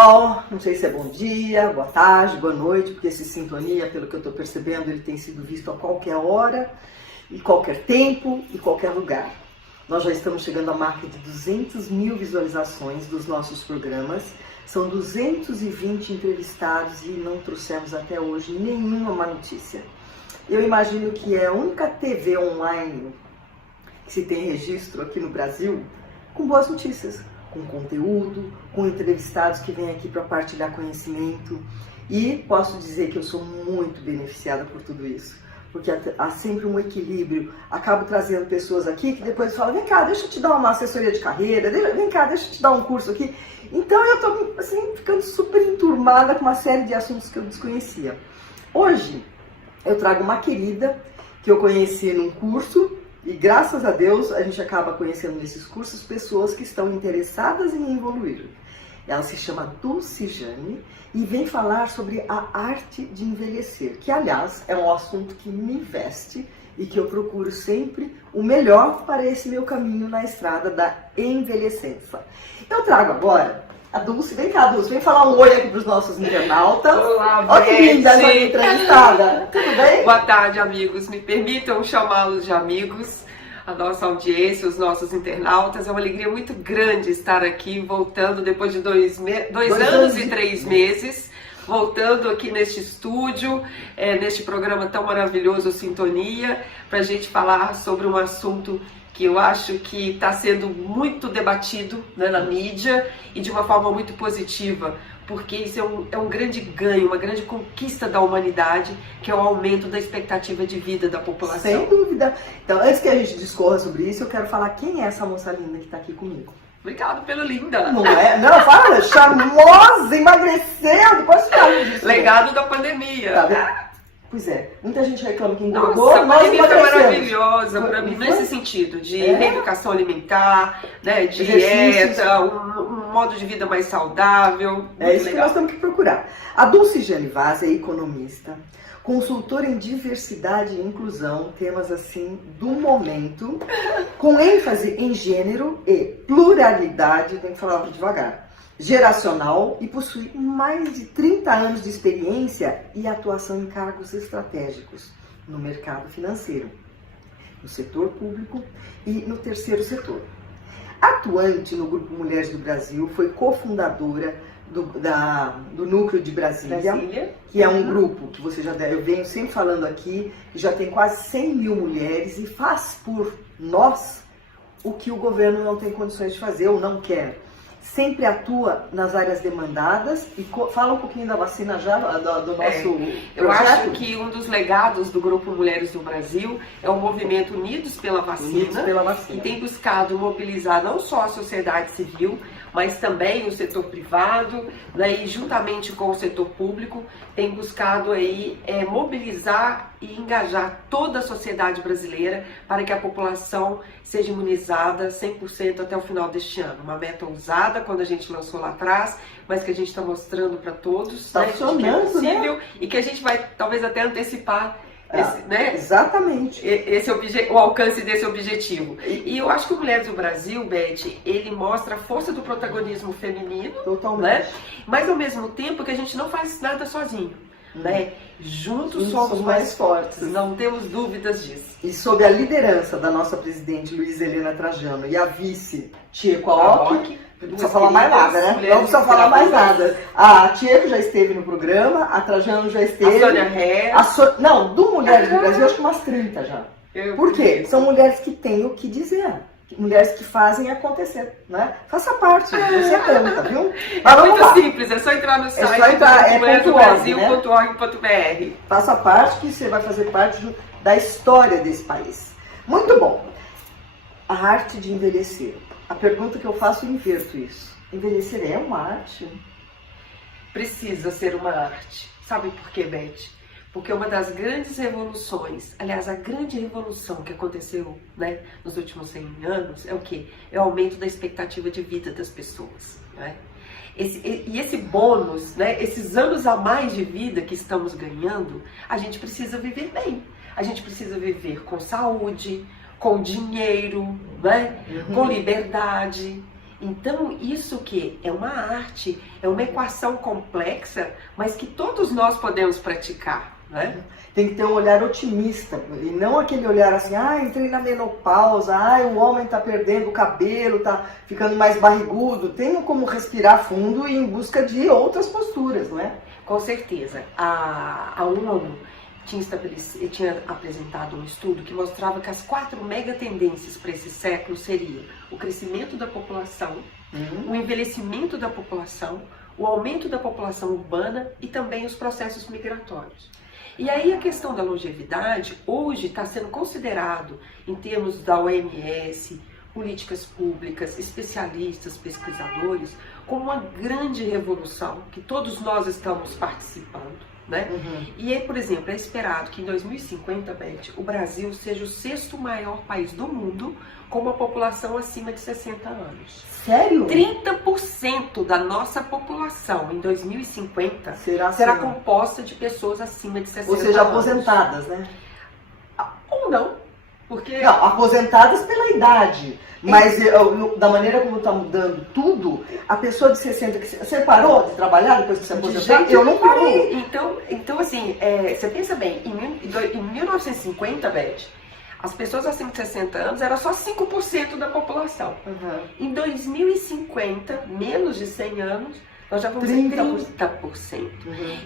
pessoal, não sei se é bom dia, boa tarde, boa noite, porque esse Sintonia, pelo que eu estou percebendo, ele tem sido visto a qualquer hora, em qualquer tempo e qualquer lugar. Nós já estamos chegando à marca de 200 mil visualizações dos nossos programas, são 220 entrevistados e não trouxemos até hoje nenhuma má notícia. Eu imagino que é a única TV online que se tem registro aqui no Brasil com boas notícias, com conteúdo, com entrevistados que vêm aqui para partilhar conhecimento. E posso dizer que eu sou muito beneficiada por tudo isso, porque há sempre um equilíbrio. Acabo trazendo pessoas aqui que depois falam: vem cá, deixa eu te dar uma assessoria de carreira, vem cá, deixa eu te dar um curso aqui. Então eu estou assim, ficando super enturmada com uma série de assuntos que eu desconhecia. Hoje eu trago uma querida que eu conheci num curso, e graças a Deus a gente acaba conhecendo nesses cursos pessoas que estão interessadas em evoluir. Ela se chama Dulce Jane e vem falar sobre a arte de envelhecer, que aliás é um assunto que me veste e que eu procuro sempre o melhor para esse meu caminho na estrada da envelhecença. Eu trago agora a Dulce. Vem cá, Dulce, vem falar um oi aqui para os nossos internautas. Olá, olha que linda essa entrevistada. Tudo bem? Boa tarde, amigos. Me permitam chamá-los de amigos, a nossa audiência, os nossos internautas. É uma alegria muito grande estar aqui, voltando depois de dois anos e 3 meses, voltando aqui neste estúdio, neste programa tão maravilhoso, Sintonia, para a gente falar sobre um assunto que eu acho que está sendo muito debatido, né, na mídia, e de uma forma muito positiva, porque isso é um grande ganho, uma grande conquista da humanidade, que é o aumento da expectativa de vida da população. Sem dúvida. Então, antes que a gente discorra sobre isso, eu quero falar quem é essa moça linda que está aqui comigo. Obrigada pelo linda. Não é? Não, fala, charmosa, emagrecendo, quase fala disso. Legado da pandemia. Tá vendo? Pois é, muita gente reclama que engordou, Nossa, a nós pandemia foi emagrecemos. maravilhosa para mim, nesse sentido, de reeducação alimentar, né, dieta, um modo de vida mais saudável. É isso legal. Que nós temos que procurar. A Dulce Jane Vaz é economista, consultora em diversidade e inclusão, temas assim do momento, com ênfase em gênero e pluralidade, tem que falar devagar, geracional, e possui mais de 30 anos de experiência e atuação em cargos estratégicos no mercado financeiro, no setor público e no terceiro setor. Atuante no Grupo Mulheres do Brasil, foi cofundadora do Núcleo de Brasília, que é um grupo que você já deve, eu venho sempre falando aqui, que já tem quase 100 mil mulheres e faz por nós o que o governo não tem condições de fazer ou não quer. Sempre atua nas áreas demandadas e fala um pouquinho da vacina já, do nosso eu projeto. acho que um dos legados do Grupo Mulheres do Brasil é o movimento Unidos pela Vacina, que tem buscado mobilizar não só a sociedade civil, mas também o setor privado, né, e juntamente com o setor público, tem buscado aí mobilizar e engajar toda a sociedade brasileira para que a população seja imunizada 100% até o final deste ano. Uma meta ousada quando a gente lançou lá atrás, mas que a gente está mostrando para todos, tá, né, que é possível, né? E que a gente vai talvez até antecipar né? Exatamente. O alcance desse objetivo. E eu acho que o Mulheres do Brasil, Beth, ele mostra a força do protagonismo feminino, totalmente, né? Mas ao mesmo tempo que a gente não faz nada sozinho, né? Juntos somos mais fortes, não temos dúvidas disso. E sob a liderança da nossa presidente Luísa Helena Trajano e a vice Tieco Aoki, não precisa falar mais nada, né? Não precisa falar mais nada. A Tieco já esteve no programa, a Trajano já esteve. A Sônia Ré. Não, do Mulheres do Brasil, acho que umas 30 já. Por quê? São mulheres que têm o que dizer. Mulheres que fazem acontecer, né? Faça parte, você canta, viu? Mas é muito simples, é só entrar no site mulheresdobrasil.org.br. Faça parte, que você vai fazer parte da história desse país. Muito bom. A arte de envelhecer. A pergunta que eu faço, eu inverto isso. Envelhecer é uma arte? Precisa ser uma arte. Sabe por quê, Beth? Porque uma das grandes revoluções, aliás, a grande revolução que aconteceu, né, nos últimos 100 anos é o quê? É o aumento da expectativa de vida das pessoas, né? Esse bônus, né, esses anos a mais de vida que estamos ganhando, a gente precisa viver bem. A gente precisa viver com saúde, com dinheiro, né, com liberdade. Então, isso que é uma arte, é uma equação complexa, mas que todos nós podemos praticar, né? Tem que ter um olhar otimista, e não aquele olhar assim, entrei na menopausa, o homem tá perdendo o cabelo, tá ficando mais barrigudo. Tem como respirar fundo e ir em busca de outras posturas, não é? Com certeza. A ONU tinha apresentado um estudo que mostrava que as 4 mega tendências para esse século seriam o crescimento da população, o envelhecimento da população, o aumento da população urbana e também os processos migratórios. E aí a questão da longevidade hoje está sendo considerado, em termos da OMS, políticas públicas, especialistas, pesquisadores, como uma grande revolução que todos nós estamos participando. Né? E aí, por exemplo, é esperado que em 2050, Beth, o Brasil seja o 6º maior país do mundo com uma população acima de 60 anos. Sério? 30% da nossa população em 2050 será composta de pessoas acima de 60 anos. Ou seja, aposentadas, né? Ou não. Porque... Não, aposentadas pela idade. Mas da maneira como está mudando tudo, a pessoa de 60... Você parou de trabalhar depois que se aposentou? Eu não parei. Então assim, você pensa bem, em 1950, Beth, as pessoas acima de 60 anos eram só 5% da população. Em 2050, menos de 100 anos, nós já vamos ter 30%.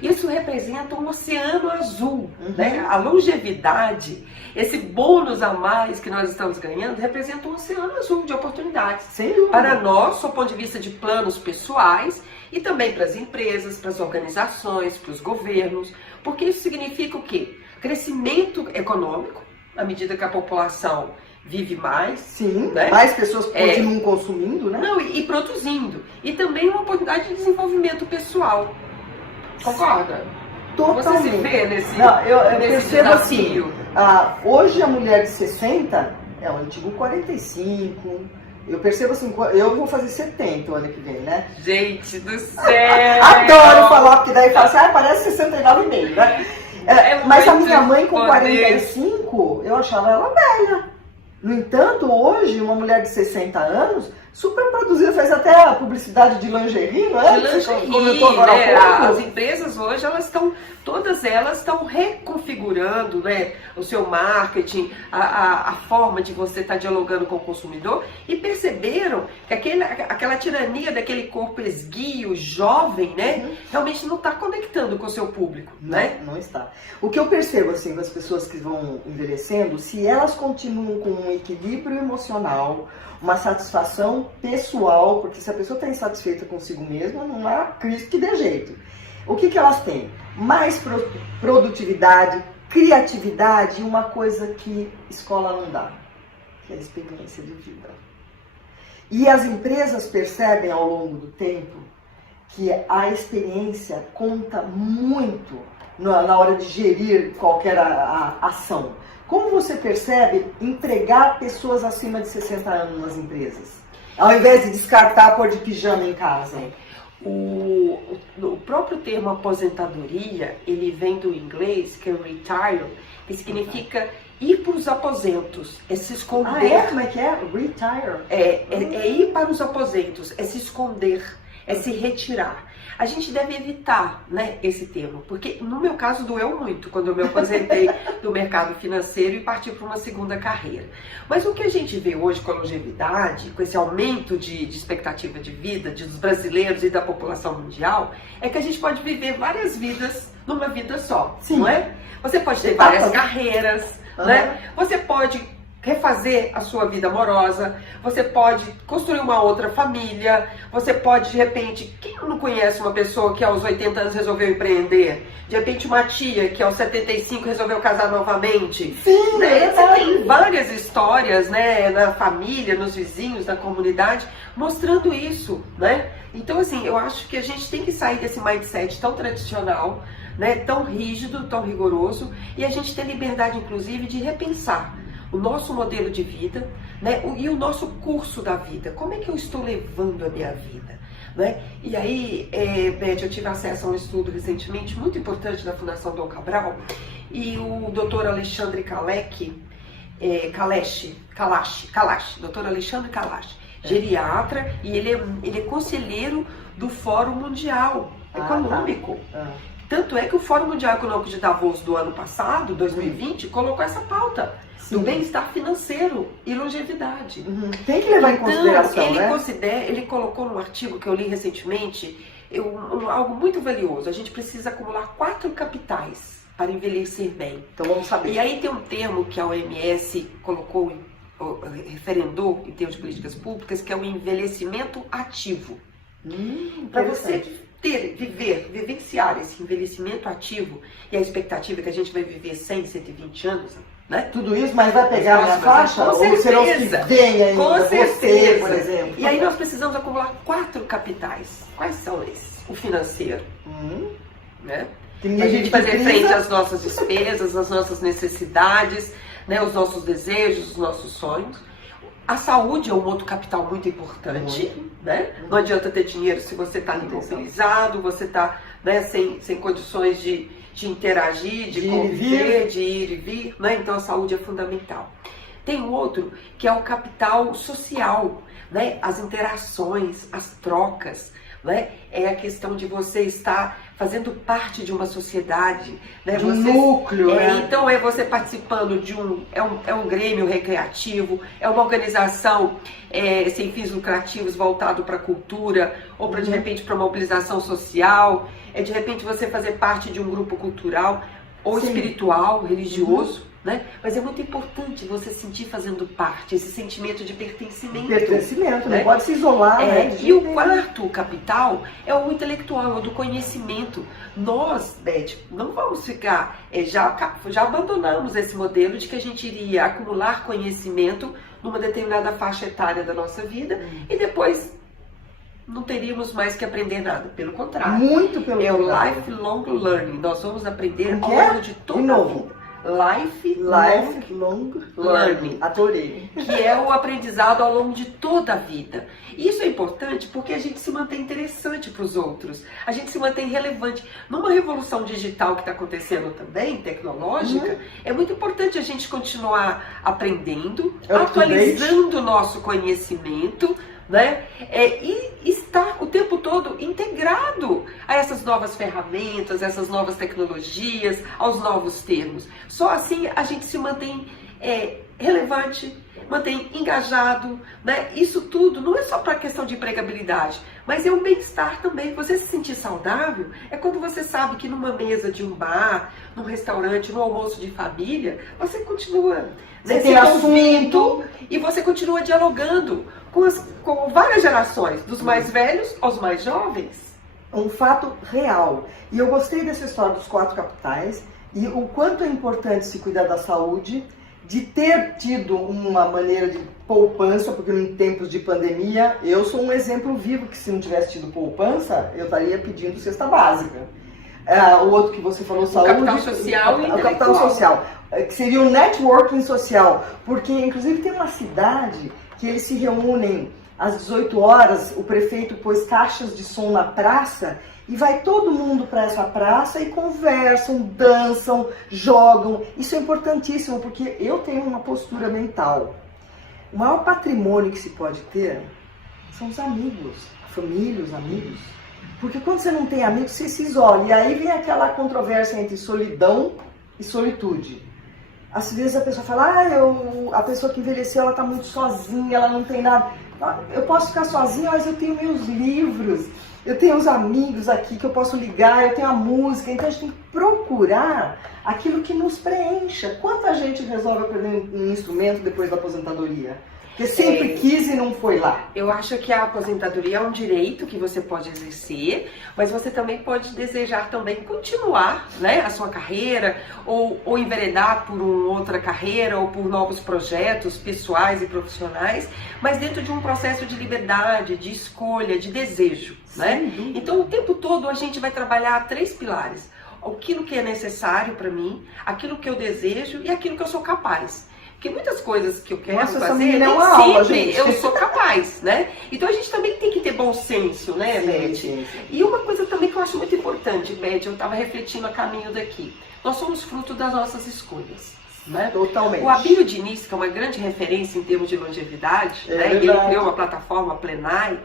Isso representa um oceano azul. Né? A longevidade, esse bônus a mais que nós estamos ganhando, representa um oceano azul de oportunidades. Para nós, do ponto de vista de planos pessoais, e também para as empresas, para as organizações, para os governos, porque isso significa o quê? Crescimento econômico, à medida que a população vive mais. Sim, né? Mais pessoas continuam consumindo, né? Não, e produzindo. E também uma oportunidade de desenvolvimento pessoal. Concorda? Totalmente. Você se vê nesse percebo desafio. Assim, hoje a mulher de 60 é o antigo 45. Eu percebo assim, eu vou fazer 70 o ano que vem, né? Gente do céu! Adoro falar, porque daí fala assim, parece 69,5, né? Mas a minha mãe com 45, eu achava ela velha. No entanto, hoje, uma mulher de 60 anos, super produzida, faz até a publicidade de lingerie, não é? De lingerie, né? As empresas hoje, todas elas estão reconfigurando, né, o seu marketing, a forma de você estar dialogando com o consumidor, e perceberam que aquela tirania daquele corpo esguio, jovem, né, realmente não está conectando com o seu público, né? Não está. O que eu percebo, assim, das pessoas que vão envelhecendo, se elas continuam com um equilíbrio emocional, uma satisfação pessoal, porque se a pessoa está insatisfeita consigo mesma, não é Cristo que dê jeito. O que elas têm? Mais produtividade, criatividade e uma coisa que escola não dá, que é a experiência de vida. E as empresas percebem ao longo do tempo que a experiência conta muito na hora de gerir qualquer ação. Como você percebe empregar pessoas acima de 60 anos nas empresas? Ao invés de descartar a cor de pijama em casa. O próprio termo aposentadoria, ele vem do inglês, que é retire, que significa ir para os aposentos, é se esconder. Como é que é? Retire? É ir para os aposentos, é se esconder, é se retirar. A gente deve evitar, né, esse termo, porque no meu caso doeu muito quando eu me aposentei do mercado financeiro e parti para uma segunda carreira. Mas o que a gente vê hoje com a longevidade, com esse aumento de expectativa de vida dos brasileiros e da população mundial, é que a gente pode viver várias vidas numa vida só, não é? Você pode ter várias carreiras, né? Você pode refazer a sua vida amorosa, você pode construir uma outra família, você pode, de repente, quem não conhece uma pessoa que aos 80 anos resolveu empreender? De repente uma tia que aos 75 resolveu casar novamente? Sim, né? Você tem várias histórias, né, na família, nos vizinhos, na comunidade, mostrando isso, né? Então, assim, eu acho que a gente tem que sair desse mindset tão tradicional, né, tão rígido, tão rigoroso, e a gente ter liberdade, inclusive, de repensar o nosso modelo de vida, né, e o nosso curso da vida. Como é que eu estou levando a minha vida? Né? E aí, Beth, eu tive acesso a um estudo recentemente muito importante da Fundação Dom Cabral, e o Dr. Alexandre Kalash, Dr. Alexandre Kalash, geriatra, e ele é conselheiro do Fórum Mundial Econômico. Tanto é que o Fórum Mundial Econômico de Davos do ano passado, 2020, colocou essa pauta do bem-estar financeiro e longevidade. Tem que levar em consideração, ele colocou num artigo que eu li recentemente algo muito valioso. A gente precisa acumular 4 capitais para envelhecer bem. Então vamos saber. E aí tem um termo que a OMS colocou, referendou em termos de políticas públicas, que é o envelhecimento ativo. Para você vivenciar esse envelhecimento ativo, e a expectativa é que a gente vai viver 100, 120 anos, né? Tudo isso, mas vai pegar a minha faixa? Com ou serão que vem ainda? Com certeza. Por exemplo. E aí nós precisamos acumular 4 capitais. Quais são esses? O financeiro, né? A gente fazer frente às nossas despesas, às nossas necessidades, né? Os nossos desejos, os nossos sonhos. A saúde é um outro capital muito importante, né? Não adianta ter dinheiro se você está imobilizado, você está, né, sem condições de interagir, de conviver, de ir e vir, né? Então a saúde é fundamental. Tem um outro que é o capital social, né? As interações, as trocas, né? É a questão de você estar fazendo parte de uma sociedade, né? De um núcleo, Então é você participando de um grêmio recreativo, é uma organização sem fins lucrativos voltado para a cultura, ou para de repente para uma mobilização social, de repente você fazer parte de um grupo cultural ou espiritual, religioso. Né? Mas é muito importante você sentir fazendo parte, esse sentimento de pertencimento. Pertencimento, né? Não pode se isolar. E o quarto capital é o intelectual, é o do conhecimento. Nós, Beth, não vamos ficar, já abandonamos esse modelo de que a gente iria acumular conhecimento numa determinada faixa etária da nossa vida e depois não teríamos mais que aprender nada. Pelo contrário. Muito pelo contrário. É o lifelong learning. Nós vamos aprender ao longo de toda a vida. Lifelong learning. Adorei. Que é o aprendizado ao longo de toda a vida. Isso é importante porque a gente se mantém interessante para os outros. A gente se mantém relevante. Numa revolução digital que está acontecendo também, tecnológica, é muito importante a gente continuar aprendendo, atualizando o nosso conhecimento, né? E estar o tempo todo integrado a essas novas ferramentas, essas novas tecnologias, aos novos termos. Só assim a gente se mantém relevante, mantém engajado, né? Isso tudo não é só para a questão de empregabilidade, mas é um bem-estar também. Você se sentir saudável é quando você sabe que numa mesa de um bar, num restaurante, num almoço de família, você continua tem assunto e você continua dialogando com várias gerações, dos mais velhos aos mais jovens. Um fato real. E eu gostei dessa história dos 4 capitais e o quanto é importante se cuidar da saúde, de ter tido uma maneira de poupança, porque em tempos de pandemia, eu sou um exemplo vivo que se não tivesse tido poupança, eu estaria pedindo cesta básica. O outro que você falou, saúde... O capital social e o capital social, que seria o networking social, porque inclusive tem uma cidade que eles se reúnem às 18 horas, o prefeito pôs caixas de som na praça e vai todo mundo para essa praça e conversam, dançam, jogam. Isso é importantíssimo porque eu tenho uma postura mental. O maior patrimônio que se pode ter são os amigos, a família, os amigos. Porque quando você não tem amigos, você se isola. E aí vem aquela controvérsia entre solidão e solitude. Às vezes a pessoa fala, a pessoa que envelheceu, ela está muito sozinha, ela não tem nada. Eu posso ficar sozinha, mas eu tenho meus livros, eu tenho os amigos aqui que eu posso ligar, eu tenho a música. Então a gente tem que procurar aquilo que nos preencha. Quanta gente resolve aprender um instrumento depois da aposentadoria? Porque sempre quis e não foi lá. Eu acho que a aposentadoria é um direito que você pode exercer, mas você também pode desejar também continuar, né, a sua carreira, ou enveredar por outra carreira, ou por novos projetos pessoais e profissionais, mas dentro de um processo de liberdade, de escolha, de desejo, né? Então o tempo todo a gente vai trabalhar 3 pilares. Aquilo que é necessário para mim, aquilo que eu desejo e aquilo que eu sou capaz. Porque muitas coisas que eu quero fazer, nem sempre eu sou capaz, né? Então a gente também tem que ter bom senso, né, Beth? Sim. E uma coisa também que eu acho muito importante, Beth, eu estava refletindo a caminho daqui. Nós somos fruto das nossas escolhas. Né? Totalmente. O Abílio Diniz, que é uma grande referência em termos de longevidade, né? Ele criou uma plataforma, a Plenai,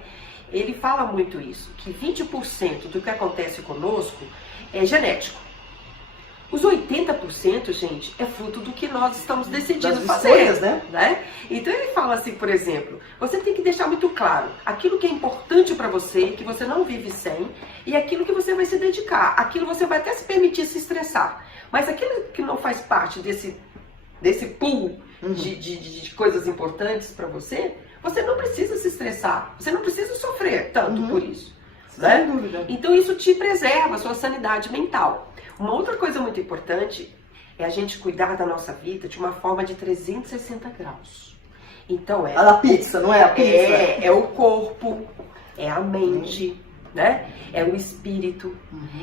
ele fala muito isso, que 20% do que acontece conosco é genético. Os 80%, gente, é fruto do que nós estamos decidindo fazer. Escolhas, né? Então ele fala assim, por exemplo, você tem que deixar muito claro aquilo que é importante para você, que você não vive sem, e aquilo que você vai se dedicar. Aquilo você vai até se permitir se estressar. Mas aquilo que não faz parte desse pool de coisas importantes para você, você não precisa se estressar. Você não precisa sofrer tanto por isso. Né? Sem dúvida. Então isso te preserva a sua sanidade mental. Uma outra coisa muito importante é a gente cuidar da nossa vida de uma forma de 360 graus. Então A da pizza, não é a pizza? É o corpo, é a mente, né? É o espírito,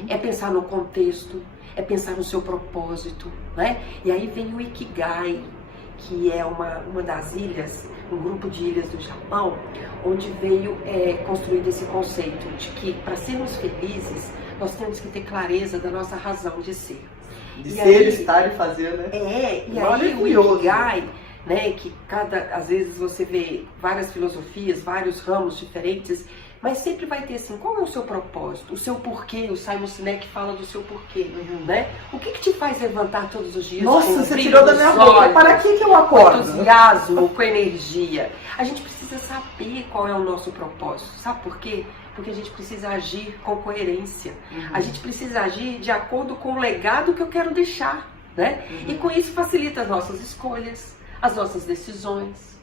é pensar no contexto, é pensar no seu propósito, né? E aí vem o Ikigai, que é uma das ilhas, um grupo de ilhas do Japão, onde veio construído esse conceito de que para sermos felizes, nós temos que ter clareza da nossa razão de ser. De ser, estar e fazer, né? E aí o Ikigai, né, que às vezes você vê várias filosofias, vários ramos diferentes, mas sempre vai ter assim, qual é o seu propósito, o seu porquê? O Simon Sinek fala do seu porquê, né? O que te faz levantar todos os dias? Nossa, você tirou da minha boca. Para que eu acordo? Com entusiasmo, com energia. A gente precisa saber qual é o nosso propósito. Sabe por quê? Porque a gente precisa agir com coerência. A gente precisa agir de acordo com o legado que eu quero deixar, né? E com isso facilita as nossas escolhas, as nossas decisões,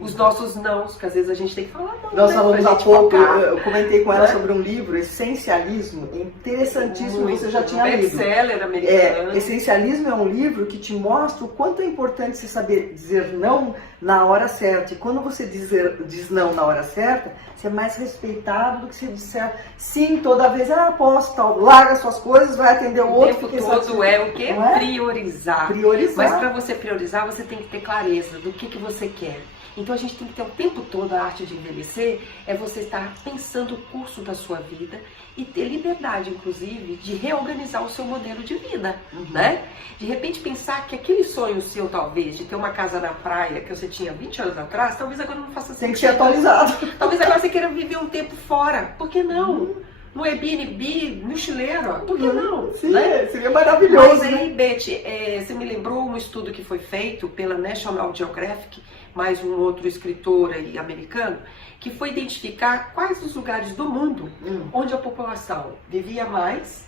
os nossos nãos, que às vezes a gente tem que falar não. Nós falamos há pouco, focar, eu comentei com ela sobre um livro, Essencialismo, interessantíssimo, você já tinha lido. Best-seller americano. Essencialismo é um livro que te mostra o quanto é importante você saber dizer não na hora certa. E quando você diz não na hora certa, você é mais respeitado do que se disser sim toda vez. Posso, tal, larga suas coisas, vai atender o outro. O tempo todo é o quê? Priorizar. Priorizar. Mas para você priorizar, você tem que ter clareza do que você quer. Então a gente tem que ter o tempo todo a arte de envelhecer, é você estar pensando o curso da sua vida e ter liberdade, inclusive, de reorganizar o seu modelo de vida, né? De repente pensar que aquele sonho seu, talvez, de ter uma casa na praia que você tinha 20 anos atrás, talvez agora não faça sentido. Tem que ser atualizado. Talvez agora você queira viver um tempo fora. Por que não? No Airbnb, no chileiro, por que não? Sim, né? Seria maravilhoso. Mas aí, Beth, você me lembrou um estudo que foi feito pela National Geographic, mais um outro escritor aí, americano, que foi identificar quais os lugares do mundo onde a população vivia mais,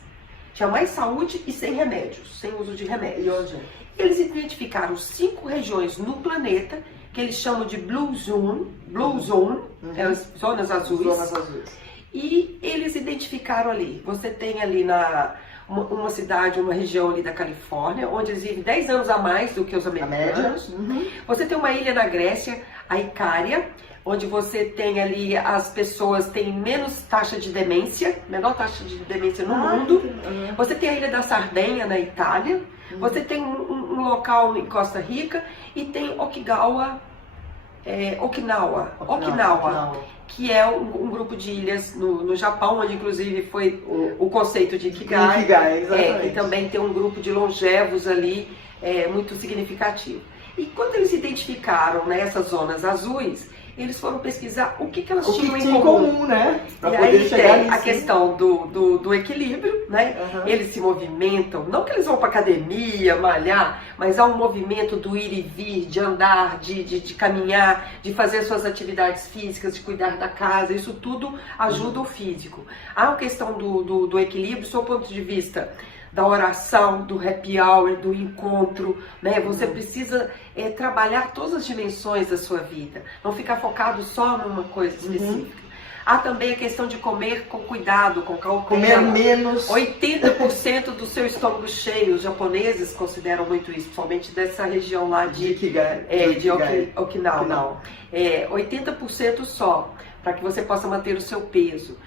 tinha mais saúde e sem remédios, sem uso de remédios. Eles identificaram 5 regiões no planeta que eles chamam de Blue Zone, as zonas azuis. E eles identificaram ali, você tem ali uma cidade, uma região ali da Califórnia, onde eles vivem 10 anos a mais do que os americanos. Você tem uma ilha na Grécia, a Icária, onde você tem ali as pessoas têm menos taxa de demência, menor taxa de demência no mundo. Você tem a ilha da Sardenha, na Itália. Você tem um local em Costa Rica e tem Okinawa, que é um grupo de ilhas no Japão, onde inclusive foi o conceito de Ikigai, que também tem um grupo de longevos ali muito significativo. E quando eles identificaram, né, essas zonas azuis, eles foram pesquisar o que elas tinham em comum, né? Pra e aí tem a questão do equilíbrio, né? Eles se movimentam, não que eles vão para academia, malhar, mas há um movimento do ir e vir, de andar, de caminhar, de fazer suas atividades físicas, de cuidar da casa, isso tudo ajuda o físico. Há a questão do equilíbrio, do seu ponto de vista da oração, do happy hour, do encontro, né? Você precisa trabalhar todas as dimensões da sua vida, não ficar focado só numa coisa específica. Há também a questão de comer com cuidado, com cautela. Comer menos. 80% do seu estômago cheio, os japoneses consideram muito isso, principalmente dessa região lá de Okinawa. 80% só, para que você possa manter o seu peso.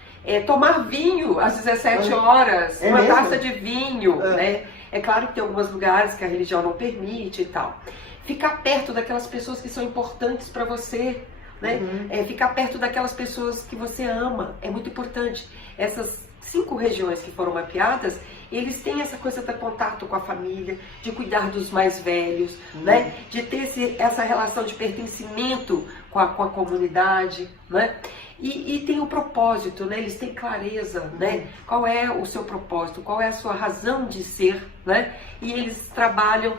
Tomar vinho às 17 horas, uma taça de vinho, né? É claro que tem alguns lugares que a religião não permite e tal. Ficar perto daquelas pessoas que são importantes para você, né? Ficar perto daquelas pessoas que você ama, é muito importante. Essas 5 regiões que foram mapeadas, eles têm essa coisa de contato com a família, de cuidar dos mais velhos, né? De ter essa relação de pertencimento com a comunidade, né? E tem um propósito, né? Eles têm clareza, né? Qual é o seu propósito, qual é a sua razão de ser, né? E eles trabalham,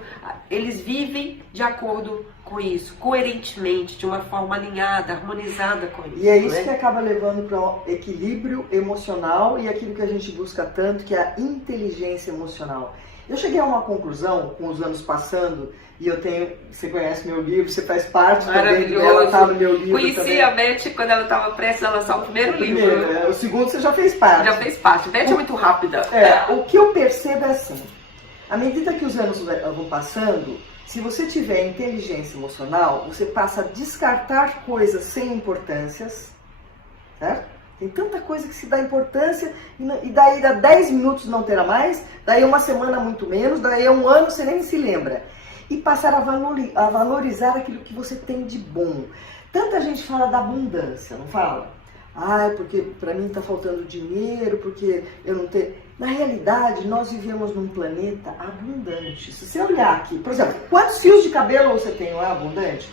eles vivem de acordo com isso, coerentemente, de uma forma alinhada, harmonizada com isso. E é isso, né? que acaba levando para o equilíbrio emocional e aquilo que a gente busca tanto, que é a inteligência emocional. Eu cheguei a uma conclusão, com os anos passando, e eu tenho, você conhece meu livro, você faz parte também, ela está no meu livro. Conheci também. A Beth quando ela estava prestes a lançar o primeiro livro. O segundo você já fez parte. Já fez parte. Beth é muito rápida. O que eu percebo é assim, à medida que os anos vão passando, se você tiver inteligência emocional, você passa a descartar coisas sem importâncias, certo? Tem tanta coisa que se dá importância e daí dá 10 minutos não terá mais, daí uma semana muito menos, daí um ano você nem se lembra. E passar a valorizar aquilo que você tem de bom. Tanta gente fala da abundância, não fala? Ai, porque para mim está faltando dinheiro, porque eu não tenho... Na realidade, nós vivemos num planeta abundante. Se você olhar aqui, por exemplo, quantos fios de cabelo você tem, não é abundante?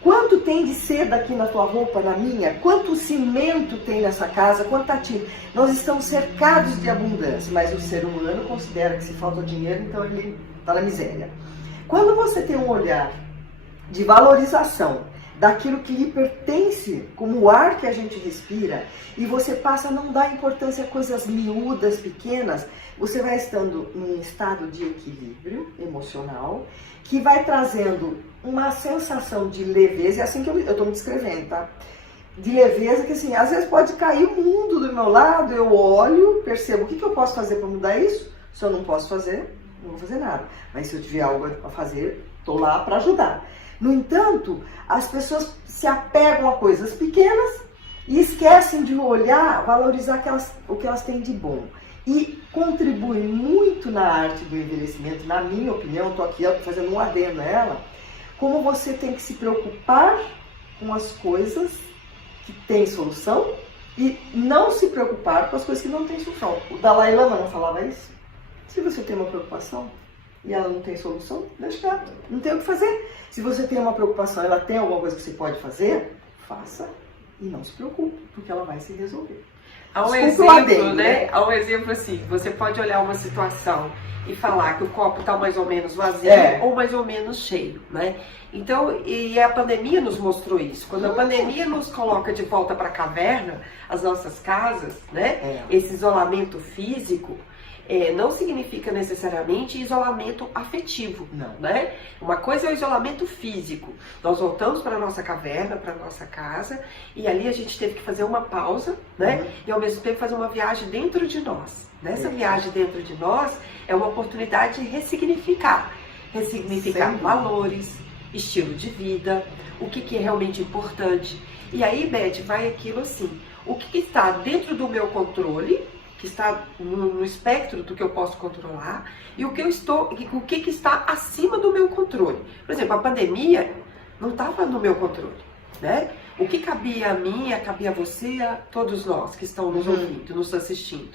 Quanto tem de seda aqui na tua roupa, na minha? Quanto cimento tem nessa casa? Quanta tinta? Nós estamos cercados de abundância, mas o ser humano considera que se falta dinheiro, então ele está na miséria. Quando você tem um olhar de valorização daquilo que lhe pertence, como o ar que a gente respira, e você passa a não dar importância a coisas miúdas, pequenas, você vai estando num estado de equilíbrio emocional, que vai trazendo uma sensação de leveza, é assim que eu estou me descrevendo, tá? De leveza, que assim, às vezes pode cair o mundo do meu lado, eu olho, percebo o que eu posso fazer para mudar isso. Se eu não posso fazer, não vou fazer nada. Mas se eu tiver algo a fazer, estou lá para ajudar. No entanto, as pessoas se apegam a coisas pequenas e esquecem de olhar, valorizar o que elas têm de bom. E contribui muito na arte do envelhecimento, na minha opinião, estou aqui fazendo um adendo a ela, como você tem que se preocupar com as coisas que têm solução e não se preocupar com as coisas que não têm solução. O Dalai Lama não falava isso? Se você tem uma preocupação e ela não tem solução, deixa quieto, não tem o que fazer. Se você tem uma preocupação, ela tem alguma coisa que você pode fazer, faça e não se preocupe, porque ela vai se resolver. Há um exemplo, né? Há um exemplo assim, você pode olhar uma situação e falar que o copo está mais ou menos vazio ou mais ou menos cheio, né? Então, e a pandemia nos mostrou isso. Quando a pandemia nos coloca de volta para a caverna, as nossas casas, né? Esse isolamento físico, não significa necessariamente isolamento afetivo, né? Uma coisa é o isolamento físico. Nós voltamos para a nossa caverna, para a nossa casa, e ali a gente teve que fazer uma pausa, né? E ao mesmo tempo fazer uma viagem dentro de nós. Nessa viagem dentro de nós é uma oportunidade de ressignificar valores, estilo de vida, o que é realmente importante. E aí, Beth, vai aquilo assim, o que está dentro do meu controle, que está no espectro do que eu posso controlar, e o que está acima do meu controle. Por exemplo, a pandemia não estava no meu controle, né? O que cabia a mim, cabia a você, a todos nós que estão nos ouvindo, nos assistindo,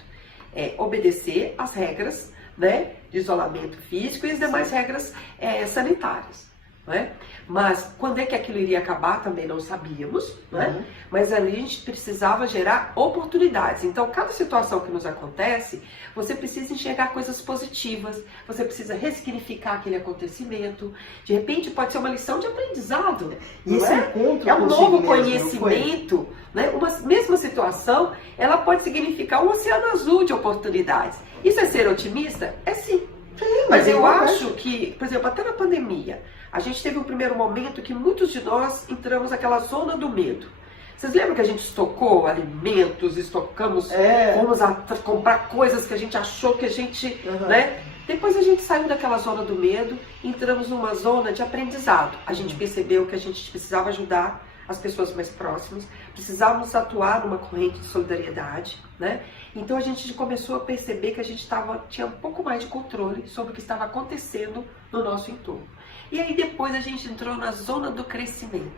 é obedecer às regras, né, de isolamento físico e as demais regras sanitárias. Né? Mas quando é que aquilo iria acabar também não sabíamos, né? Mas ali a gente precisava gerar oportunidades. Então, cada situação que nos acontece, você precisa enxergar coisas positivas, você precisa ressignificar aquele acontecimento. De repente pode ser uma lição de aprendizado. E esse encontro é um novo conhecimento, né? Uma mesma situação, ela pode significar um oceano azul de oportunidades. Isso é ser otimista? É sim. Mas eu acho que, por exemplo, até na pandemia, a gente teve um primeiro momento que muitos de nós entramos naquela zona do medo. Vocês lembram que a gente estocou alimentos, estocamos, fomos comprar coisas que a gente achou que a gente, né? Depois a gente saiu daquela zona do medo, entramos numa zona de aprendizado. A gente percebeu que a gente precisava ajudar as pessoas mais próximas, precisávamos atuar numa corrente de solidariedade, né? Então a gente começou a perceber que a gente tinha um pouco mais de controle sobre o que estava acontecendo no nosso entorno. E aí depois a gente entrou na zona do crescimento,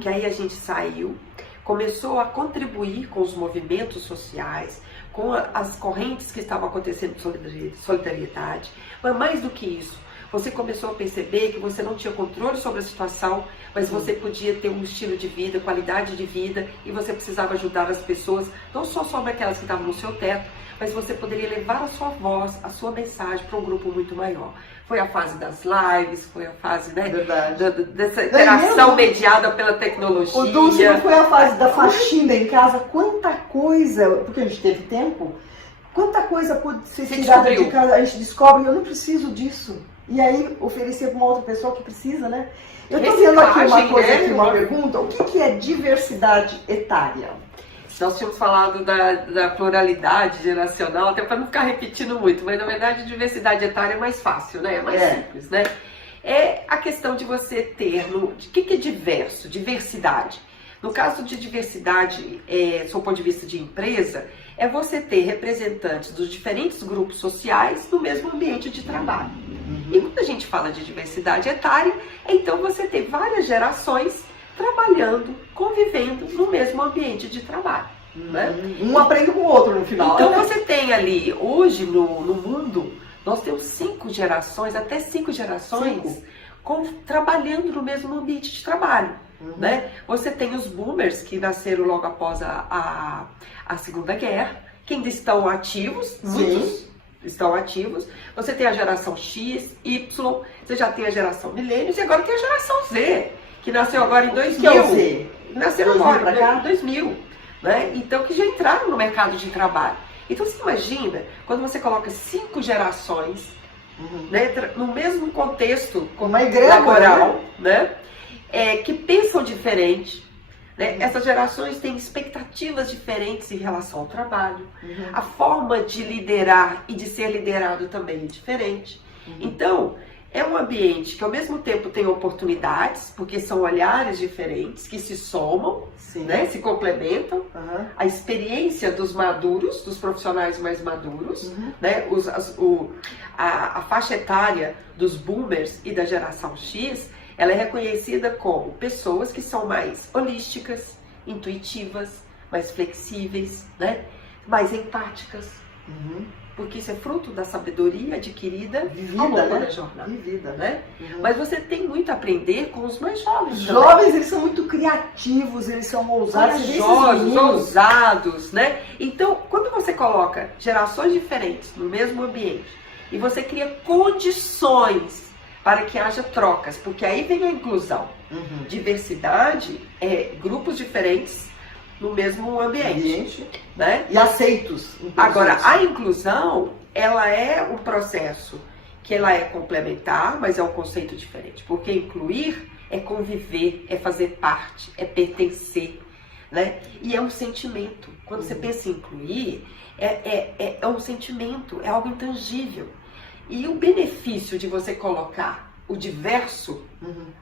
que aí a gente saiu, começou a contribuir com os movimentos sociais, com as correntes que estavam acontecendo de solidariedade. Mas mais do que isso, você começou a perceber que você não tinha controle sobre a situação, mas você podia ter um estilo de vida, qualidade de vida, e você precisava ajudar as pessoas, não só sobre aquelas que estavam no seu teto, mas você poderia levar a sua voz, a sua mensagem para um grupo muito maior. Foi a fase das lives, foi a fase, né, dessa interação mediada pela tecnologia. O Dulce, não foi a fase da faxina em casa? Quanta coisa, porque a gente teve tempo, quanta coisa pode ser tirada de casa, a gente descobre, eu não preciso disso. E aí oferecer para uma outra pessoa que precisa, né? Eu estou vendo aqui uma coisa, aqui, uma pergunta, o que é diversidade etária? Nós tínhamos falado da pluralidade geracional, até para não ficar repetindo muito, mas na verdade diversidade etária é mais fácil, né? É mais simples, né? É a questão de você ter, o que é diverso? Diversidade. No caso de diversidade, do ponto de vista de empresa, é você ter representantes dos diferentes grupos sociais no mesmo ambiente de trabalho. E quando a gente fala de diversidade etária, então você ter várias gerações trabalhando, convivendo no mesmo ambiente de trabalho. Né? Um aprende com o outro no final. Então você tem ali, hoje no mundo, nós temos 5 gerações, até 5 gerações, trabalhando no mesmo ambiente de trabalho. Né? Você tem os boomers que nasceram logo após a Segunda Guerra, que ainda estão ativos, muitos estão ativos. Você tem a geração X, Y, você já tem a geração Milênios e agora tem a geração Z, que nasceu agora em 2000. Que é o Z? Nasceu agora, em 2000. Né? Então, que já entraram no mercado de trabalho. Então, você imagina, quando você coloca 5 gerações, né, no mesmo contexto laboral, né, que pensam diferente, né? Essas gerações têm expectativas diferentes em relação ao trabalho, a forma de liderar e de ser liderado também é diferente. Então, é um ambiente que ao mesmo tempo tem oportunidades, porque são olhares diferentes que se somam, né, se complementam. A experiência dos maduros, dos profissionais mais maduros, né, a faixa etária dos boomers e da geração X, ela é reconhecida como pessoas que são mais holísticas, intuitivas, mais flexíveis, né, mais empáticas. Porque isso é fruto da sabedoria adquirida ao longo da jornada. Né? Mas você tem muito a aprender com os mais jovens. Os jovens, eles são muito criativos, eles são ousados. Jovens, ousados, né? Então, quando você coloca gerações diferentes no mesmo ambiente e você cria condições para que haja trocas, porque aí vem a inclusão. Diversidade é grupos diferentes no mesmo ambiente, né? E aceitos. Agora, a inclusão, ela é um processo que ela é complementar, mas é um conceito diferente. Porque incluir é conviver, é fazer parte, é pertencer, né? E é um sentimento. Quando você pensa em incluir, é um sentimento, é algo intangível. E o benefício de você colocar o diverso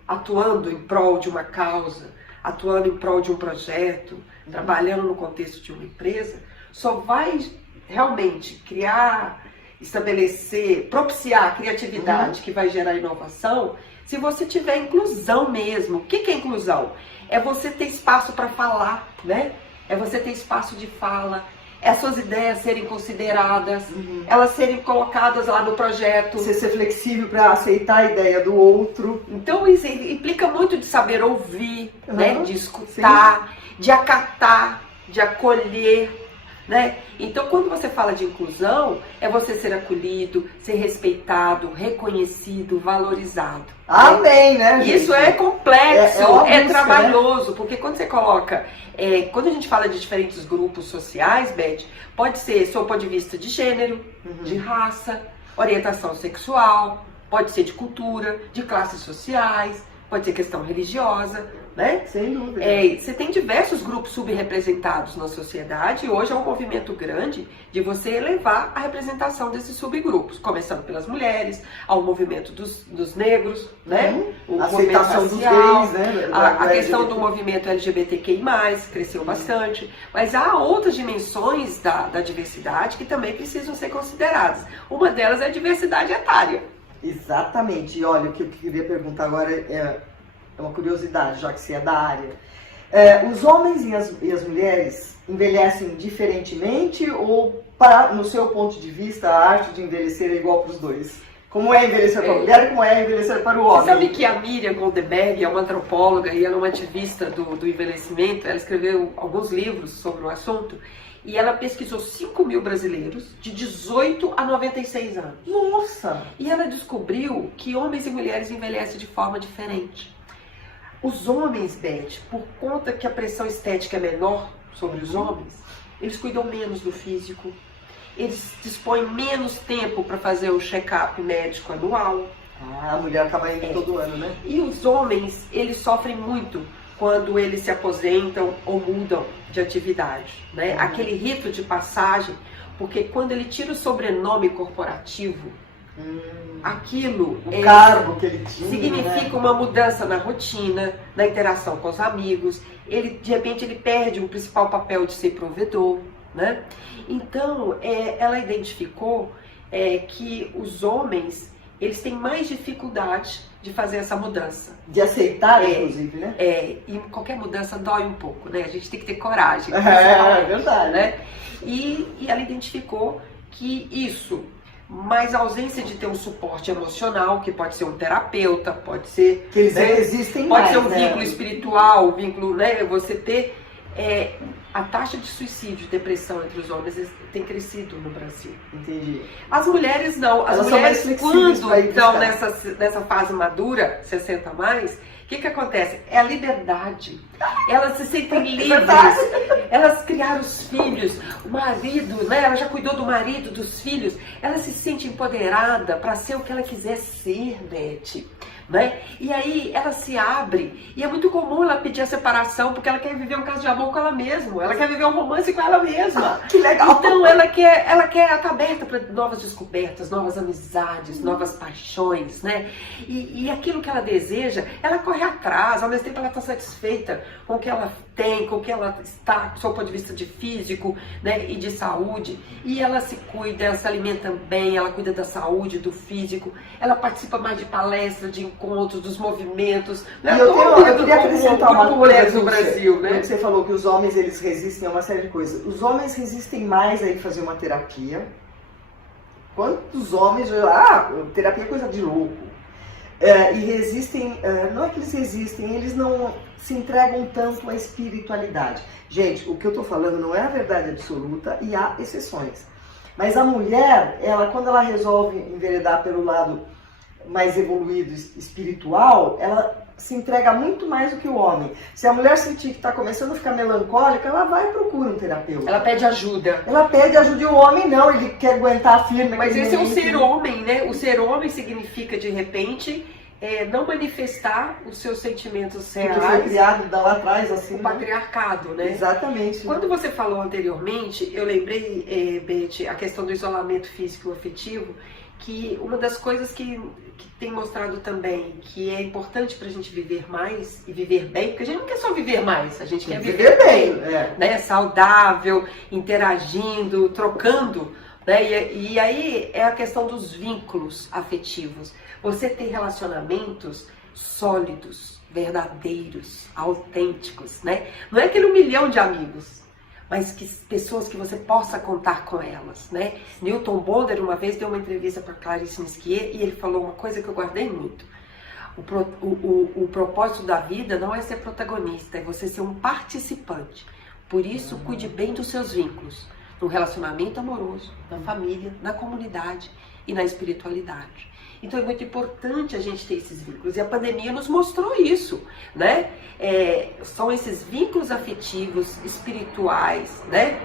atuando em prol de uma causa, atuando em prol de um projeto, trabalhando no contexto de uma empresa, só vai realmente criar, estabelecer, propiciar a criatividade que vai gerar inovação se você tiver inclusão mesmo. O que é inclusão? É você ter espaço para falar, né? É você ter espaço de fala, é as suas ideias serem consideradas, elas serem colocadas lá no projeto. Você ser flexível para aceitar a ideia do outro. Então isso implica muito de saber ouvir, né? De escutar, de acatar, de acolher, né? Então quando você fala de inclusão, é você ser acolhido, ser respeitado, reconhecido, valorizado. Amém, né, gente? Isso é complexo, é trabalhoso, né? Porque quando você coloca, quando a gente fala de diferentes grupos sociais, Beth, pode ser do ponto de vista de gênero, de raça, orientação sexual, pode ser de cultura, de classes sociais, pode ser questão religiosa, né? Sem dúvida. Você tem diversos grupos subrepresentados na sociedade e hoje é um movimento grande de você elevar a representação desses subgrupos, começando pelas mulheres, ao movimento dos negros, né? O aceitação dos gays, né? A questão do movimento LGBTQI+, cresceu bastante, mas há outras dimensões da diversidade que também precisam ser consideradas. Uma delas é a diversidade etária. Exatamente. E olha, o que eu queria perguntar agora é uma curiosidade, já que você é da área. Os homens e as mulheres envelhecem diferentemente ou, no seu ponto de vista, a arte de envelhecer é igual para os dois? Como é envelhecer para a mulher e como é envelhecer para o homem? Você sabe que a Miriam Goldenberg é uma antropóloga e ela é uma ativista do envelhecimento. Ela escreveu alguns livros sobre o assunto e ela pesquisou 5.000 brasileiros de 18 a 96 anos. Nossa! E ela descobriu que homens e mulheres envelhecem de forma diferente. Os homens, Beth, por conta que a pressão estética é menor sobre os homens, eles cuidam menos do físico, eles dispõem menos tempo para fazer o check-up médico anual. A mulher acaba indo todo ano, né? E os homens, eles sofrem muito quando eles se aposentam ou mudam de atividade, né? Aquele rito de passagem, porque quando ele tira o sobrenome corporativo, aquilo o cargo que ele tinha significa uma mudança na rotina, na interação com os amigos. Ele, de repente, ele perde o principal papel de ser provedor, né? Então, ela identificou que os homens, eles têm mais dificuldade de fazer essa mudança. De aceitar, inclusive, né? E qualquer mudança dói um pouco, né? A gente tem que ter coragem. É verdade. Né? E ela identificou que isso, mais a ausência de ter um suporte emocional, que pode ser um terapeuta, pode ser... Que eles existem pode mais, ser um né? vínculo espiritual, um vínculo, né? Você ter... a taxa de suicídio e depressão entre os homens tem crescido no Brasil. Entendi. As mulheres não. As mulheres, quando estão nessa fase madura, 60 a mais, o que acontece? É a liberdade. Elas se sentem livres. Elas criaram os filhos, o marido, né? Ela já cuidou do marido, dos filhos. Ela se sente empoderada para ser o que ela quiser ser, Beth. Né? E aí ela se abre, e é muito comum ela pedir a separação, porque ela quer viver um caso de amor com ela mesma, ela quer viver um romance com ela mesma. Que legal! Então ela quer estar aberta para novas descobertas, novas amizades, novas paixões, né? E aquilo que ela deseja, ela corre atrás, ao mesmo tempo ela está satisfeita com o que ela tem, com o que ela está, do seu ponto de vista de físico, né? E de saúde, e ela se cuida, ela se alimenta bem, ela cuida da saúde, do físico, ela participa mais de palestras, de encontros, dos movimentos. Né? E eu queria acrescentar uma coisa no Brasil, né? Você falou que os homens, eles resistem a uma série de coisas. Os homens resistem mais a ir fazer uma terapia. Quantos homens... terapia é coisa de louco. E resistem... não é que eles resistem, eles não se entregam tanto à espiritualidade. Gente, o que eu estou falando não é a verdade absoluta e há exceções. Mas a mulher, quando ela resolve enveredar pelo lado mais evoluído, espiritual, ela se entrega muito mais do que o homem. Se a mulher sentir que está começando a ficar melancólica, ela vai e procura um terapeuta. Ela pede ajuda. Ela pede ajuda, e o homem não, ele quer aguentar firme. Mas esse é o ser homem, né? O ser homem significa, de repente, não manifestar os seus sentimentos reais. Porque foi criado lá atrás, assim, o patriarcado, né? Exatamente. Quando você falou anteriormente, eu lembrei, Beth, a questão do isolamento físico e afetivo, que uma das coisas que tem mostrado também que é importante pra gente viver mais e viver bem, porque a gente não quer só viver mais, a gente quer viver bem, né? Saudável, interagindo, trocando, né? E aí é a questão dos vínculos afetivos. Você ter relacionamentos sólidos, verdadeiros, autênticos, né? Não é aquele 1 milhão de amigos, mas que pessoas que você possa contar com elas, né? Newton Bonder uma vez deu uma entrevista para Clarice Nisquier e ele falou uma coisa que eu guardei muito. O propósito da vida não é ser protagonista, é você ser um participante. Por isso, cuide bem dos seus vínculos, no relacionamento amoroso, na família, na comunidade e na espiritualidade. Então é muito importante a gente ter esses vínculos. E a pandemia nos mostrou isso, né? São esses vínculos afetivos, espirituais, né?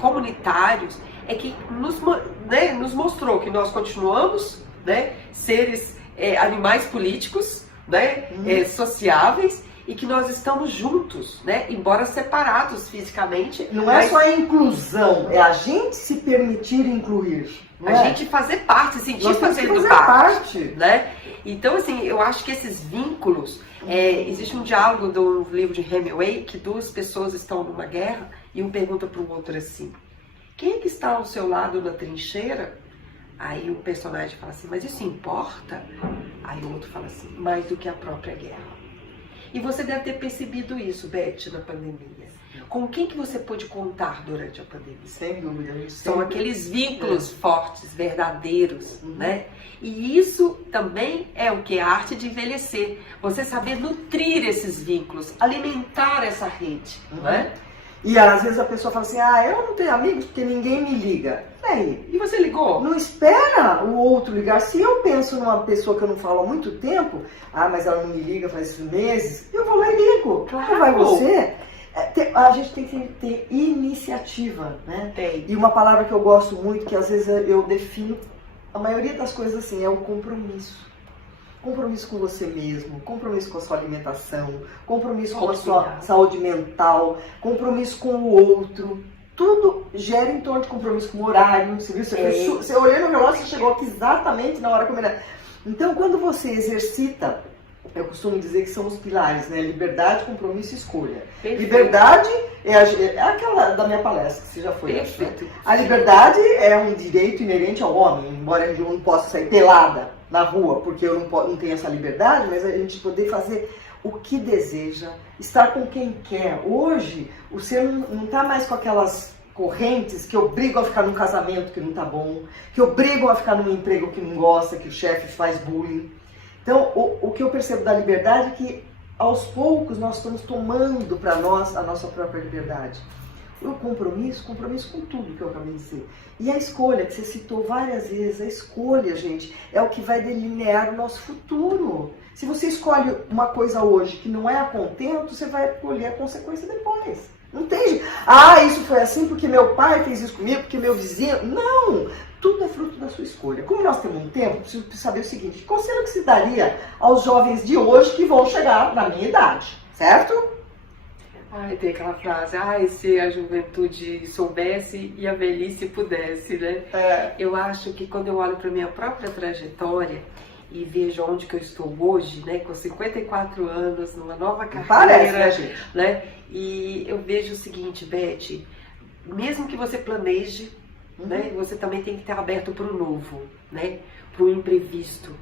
Comunitários, que nos mostrou que nós continuamos, né? Seres, animais políticos, né? Sociáveis, e que nós estamos juntos, né? Embora separados fisicamente. Não é só a inclusão, é a gente se permitir incluir. A gente fazer parte, sentir fazendo parte, né? Então, assim, eu acho que esses vínculos... existe um diálogo do livro de Hemingway, que 2 pessoas estão numa guerra e um pergunta para o outro assim: quem é que está ao seu lado na trincheira? Aí o personagem fala assim: mas isso importa? Aí o outro fala assim: mais do que a própria guerra. E você deve ter percebido isso, Beth, na pandemia. Com quem que você pôde contar durante a pandemia? Sem dúvida. São aqueles vínculos fortes, verdadeiros, né? E isso também é o que? A arte de envelhecer. Você saber nutrir esses vínculos, alimentar essa rede, não é? E às vezes a pessoa fala assim, eu não tenho amigos porque ninguém me liga. E você ligou? Não espera o outro ligar. Se eu penso numa pessoa que eu não falo há muito tempo, mas ela não me liga faz meses, eu vou lá e ligo. Claro. Não vai você? A gente tem que ter iniciativa, né? Tem. E uma palavra que eu gosto muito, que às vezes eu defino, a maioria das coisas assim, é o compromisso. Compromisso com você mesmo, compromisso com a sua alimentação, compromisso com a sua saúde mental, compromisso com o outro. Tudo gera em torno de compromisso com o horário. Você viu? Você olhou no relógio e chegou aqui exatamente na hora combinada. Então, quando você exercita, eu costumo dizer que são os pilares, né? Liberdade, compromisso e escolha. Perfeito. Liberdade é aquela da minha palestra, que você já foi. Perfeito. Né? A liberdade é um direito inerente ao homem, embora eu não possa sair pelada na rua, porque eu não tenho essa liberdade, mas a gente poder fazer o que deseja, estar com quem quer. Hoje, o ser não está mais com aquelas correntes que obrigam a ficar num casamento que não está bom, que obrigam a ficar num emprego que não gosta, que o chefe faz bullying. Então, o que eu percebo da liberdade é que, aos poucos, nós estamos tomando para nós a nossa própria liberdade. O compromisso com tudo que eu acabei de dizer. E a escolha, que você citou várias vezes, a escolha, gente, é o que vai delinear o nosso futuro. Se você escolhe uma coisa hoje que não é a contento, você vai colher a consequência depois. Não tem jeito. Isso foi assim porque meu pai fez isso comigo, porque meu vizinho... Não! Tudo é fruto da sua escolha. Como nós temos um tempo, preciso saber o seguinte: que conselho que se daria aos jovens de hoje que vão chegar na minha idade, certo? Tem aquela frase, se a juventude soubesse e a velhice pudesse, né? Eu acho que quando eu olho para minha própria trajetória e vejo onde que eu estou hoje, né, com 54 anos, numa nova carreira, parece, né, gente? Né? E eu vejo o seguinte, Beth, mesmo que você planeje, né, você também tem que estar aberto para o novo, né, para o imprevisto,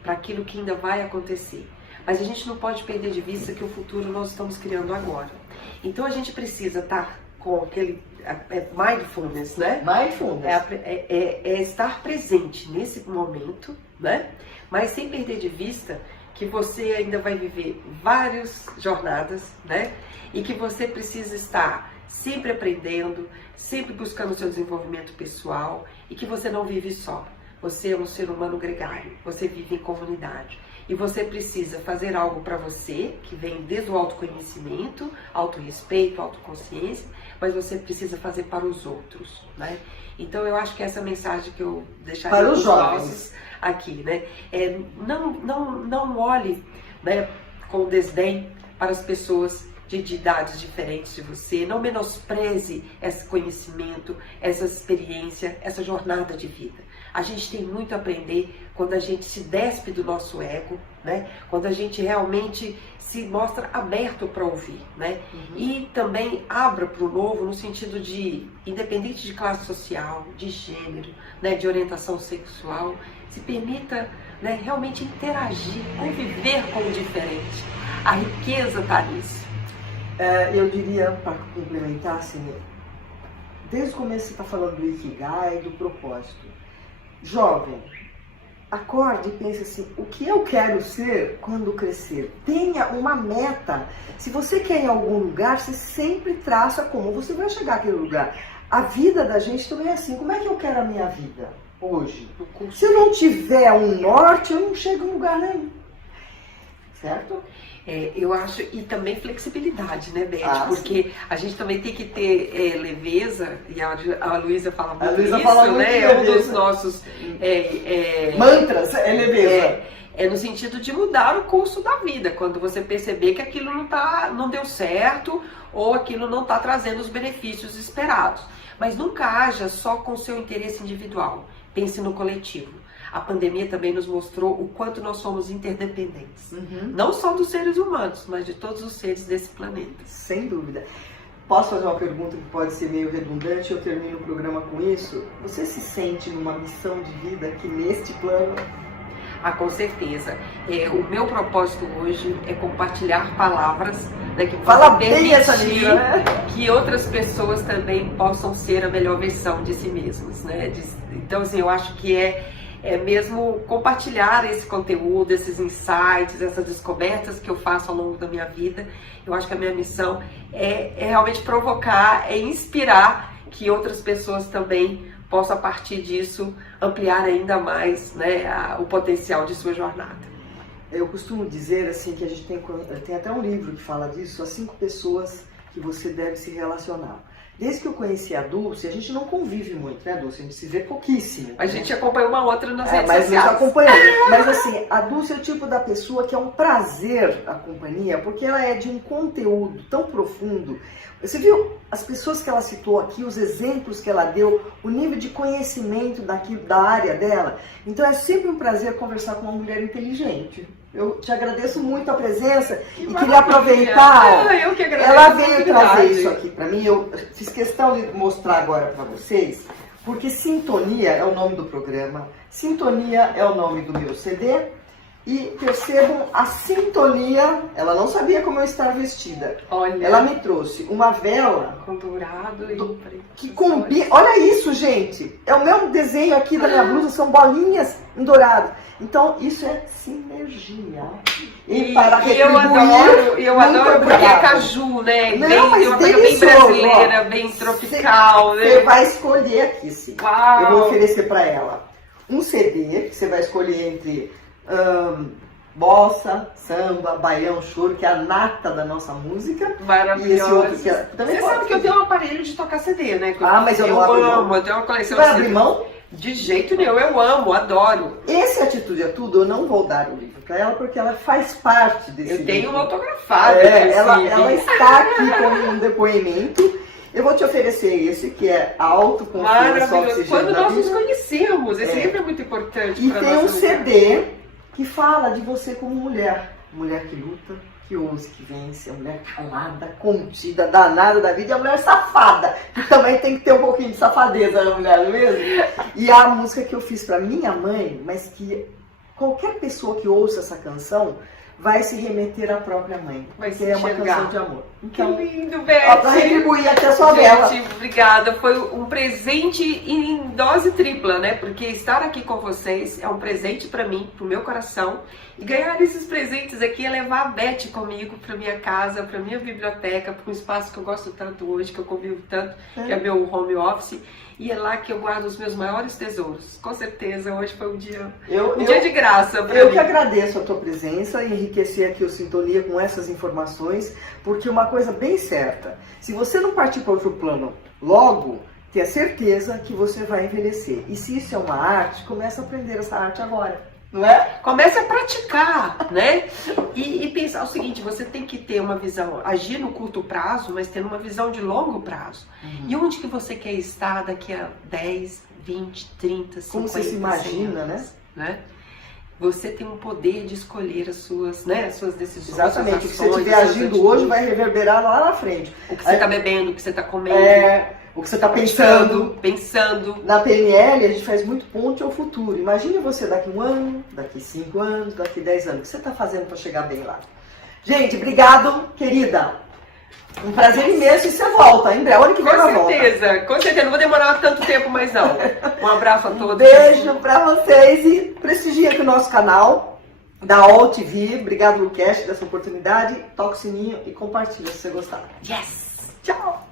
para aquilo que ainda vai acontecer. Mas a gente não pode perder de vista que o futuro nós estamos criando agora. Então a gente precisa estar com aquele mindfulness, né? Mindfulness. É estar presente nesse momento, né? Mas sem perder de vista que você ainda vai viver várias jornadas, né? E que você precisa estar sempre aprendendo, sempre buscando o seu desenvolvimento pessoal e que você não vive só. Você é um ser humano gregário, você vive em comunidade. E você precisa fazer algo para você, que vem desde o autoconhecimento, autorrespeito, autoconsciência, mas você precisa fazer para os outros, né? Então eu acho que essa mensagem que eu deixaria para os jovens aqui, né? Não olhe, né, com desdém para as pessoas de idades diferentes de você, não menospreze esse conhecimento, essa experiência, essa jornada de vida. A gente tem muito a aprender quando a gente se despe do nosso ego, né? Quando a gente realmente se mostra aberto para ouvir, né? E também abra para o novo no sentido de, independente de classe social, de gênero, né? De orientação sexual, se permita, né, realmente interagir, conviver com o diferente. A riqueza está nisso. Eu diria, para complementar, assim, desde o começo você está falando do Ikigai, do propósito. Jovem, acorde e pense assim, o que eu quero ser quando crescer? Tenha uma meta. Se você quer ir em algum lugar, você sempre traça como você vai chegar àquele lugar. A vida da gente também é assim. Como é que eu quero a minha vida hoje? Se eu não tiver um norte, eu não chego em lugar nenhum. Certo? Eu acho, e também flexibilidade, né, Beth? Porque a gente também tem que ter leveza, e a Luísa fala muito isso, né? É um dos nossos mantras, é leveza. No sentido de mudar o curso da vida, quando você perceber que aquilo não deu certo, ou aquilo não está trazendo os benefícios esperados. Mas nunca haja só com o seu interesse individual, pense no coletivo. A pandemia também nos mostrou o quanto nós somos interdependentes. Não só dos seres humanos, mas de todos os seres desse planeta. Sem dúvida. Posso fazer uma pergunta que pode ser meio redundante? Eu termino o programa com isso. Você se sente numa missão de vida aqui neste plano? Ah, com certeza. O meu propósito hoje é compartilhar palavras, né, que Fala possam bem essa permitir língua, né? que outras pessoas também possam ser a melhor versão de si mesmas, né? Então, assim, eu acho que é mesmo compartilhar esse conteúdo, esses insights, essas descobertas que eu faço ao longo da minha vida. Eu acho que a minha missão é realmente provocar, é inspirar que outras pessoas também possam, a partir disso, ampliar ainda mais, né, o potencial de sua jornada. Eu costumo dizer assim que a gente tem até um livro que fala disso, as 5 pessoas que você deve se relacionar. Desde que eu conheci a Dulce, a gente não convive muito, né, Dulce? A gente se vê pouquíssimo. A gente acompanha uma outra nas redes mas sociais. eu acompanhei. Mas assim, a Dulce é o tipo da pessoa que é um prazer a companhia, porque ela é de um conteúdo tão profundo. Você viu as pessoas que ela citou aqui, os exemplos que ela deu, o nível de conhecimento da área dela. Então é sempre um prazer conversar com uma mulher inteligente. Eu te agradeço muito a presença e queria aproveitar. Eu que agradeço. Ela veio trazer isso aqui para mim. Eu fiz questão de mostrar agora para vocês, porque Sintonia é o nome do programa, Sintonia é o nome do meu CD. E percebam a sintonia, ela não sabia como eu estava vestida. Olha, ela me trouxe uma vela com dourado e preto. Que combina. Olha isso, gente! É o mesmo desenho aqui da minha blusa, são bolinhas em dourado. Então, isso é sinergia. E para retribuir, eu adoro porque é caju, né? Não, bem, mas uma coisa bem brasileira, bem tropical, né? Você vai escolher aqui, sim. Uau. Eu vou oferecer para ela um CD, que você vai escolher entre bossa, samba, baião, choro, que é a nata da nossa música. Maravilhoso. E esse outro que é... Você sabe que eu tenho um aparelho de tocar CD, né? Mas eu não amo, eu tenho uma coleção de CD. Vai abrir mão? De jeito nenhum, eu amo, adoro. Esse Atitude é Tudo, eu não vou dar o livro para ela, porque ela faz parte desse livro. Eu tenho um autografado. Ela está aqui com um depoimento. Eu vou te oferecer esse, que é Autoconfiança. Maravilhoso. Quando nós nos conhecemos, esse livro é muito importante. E tem um CD que fala de você como mulher. Mulher que luta, que ousa, que vence. A mulher calada, contida, danada da vida. E a mulher safada, que também tem que ter um pouquinho de safadeza na mulher, não é mesmo? E a música que eu fiz para minha mãe, mas que qualquer pessoa que ouça essa canção vai se remeter à própria mãe. Vai se é uma canção de amor. Então, que lindo, Beth. Para retribuir até a sua vela. Gente, obrigada. Foi um presente em dose tripla, né? Porque estar aqui com vocês é um presente para mim, pro meu coração. E ganhar esses presentes aqui é levar a Beth comigo para minha casa, para minha biblioteca, para um espaço que eu gosto tanto hoje, que eu convivo tanto, que é meu home office. E é lá que eu guardo os meus maiores tesouros. Com certeza, hoje foi um dia de graça. Eu que agradeço a tua presença e enriquecer aqui o Sintonia com essas informações, porque uma coisa bem certa, se você não partir para outro plano logo, tenha certeza que você vai envelhecer. E se isso é uma arte, comece a aprender essa arte agora. Não é? Comece a praticar, né? E pensar o seguinte, você tem que ter uma visão, agir no curto prazo, mas ter uma visão de longo prazo. E onde que você quer estar daqui a 10, 20, 30, 50, como você se imagina, anos, né? Você tem um poder de escolher as suas decisões. Exatamente, o que você estiver agindo hoje vai reverberar lá na frente. O que você está bebendo, o que você está comendo. O que você está pensando. Na PNL, a gente faz muito ponte ao futuro. Imagine você daqui 1 ano, daqui 5 anos, daqui 10 anos. O que você está fazendo para chegar bem lá? Gente, obrigado, querida. Um prazer imenso e você volta, em breve. Olha que volta. Com certeza. Não vou demorar tanto tempo mais não. Um abraço a todos. Beijo para vocês e prestigie aqui o nosso canal da All TV. Obrigado, Lucas, dessa oportunidade. Toca o sininho e compartilha se você gostar. Yes! Tchau!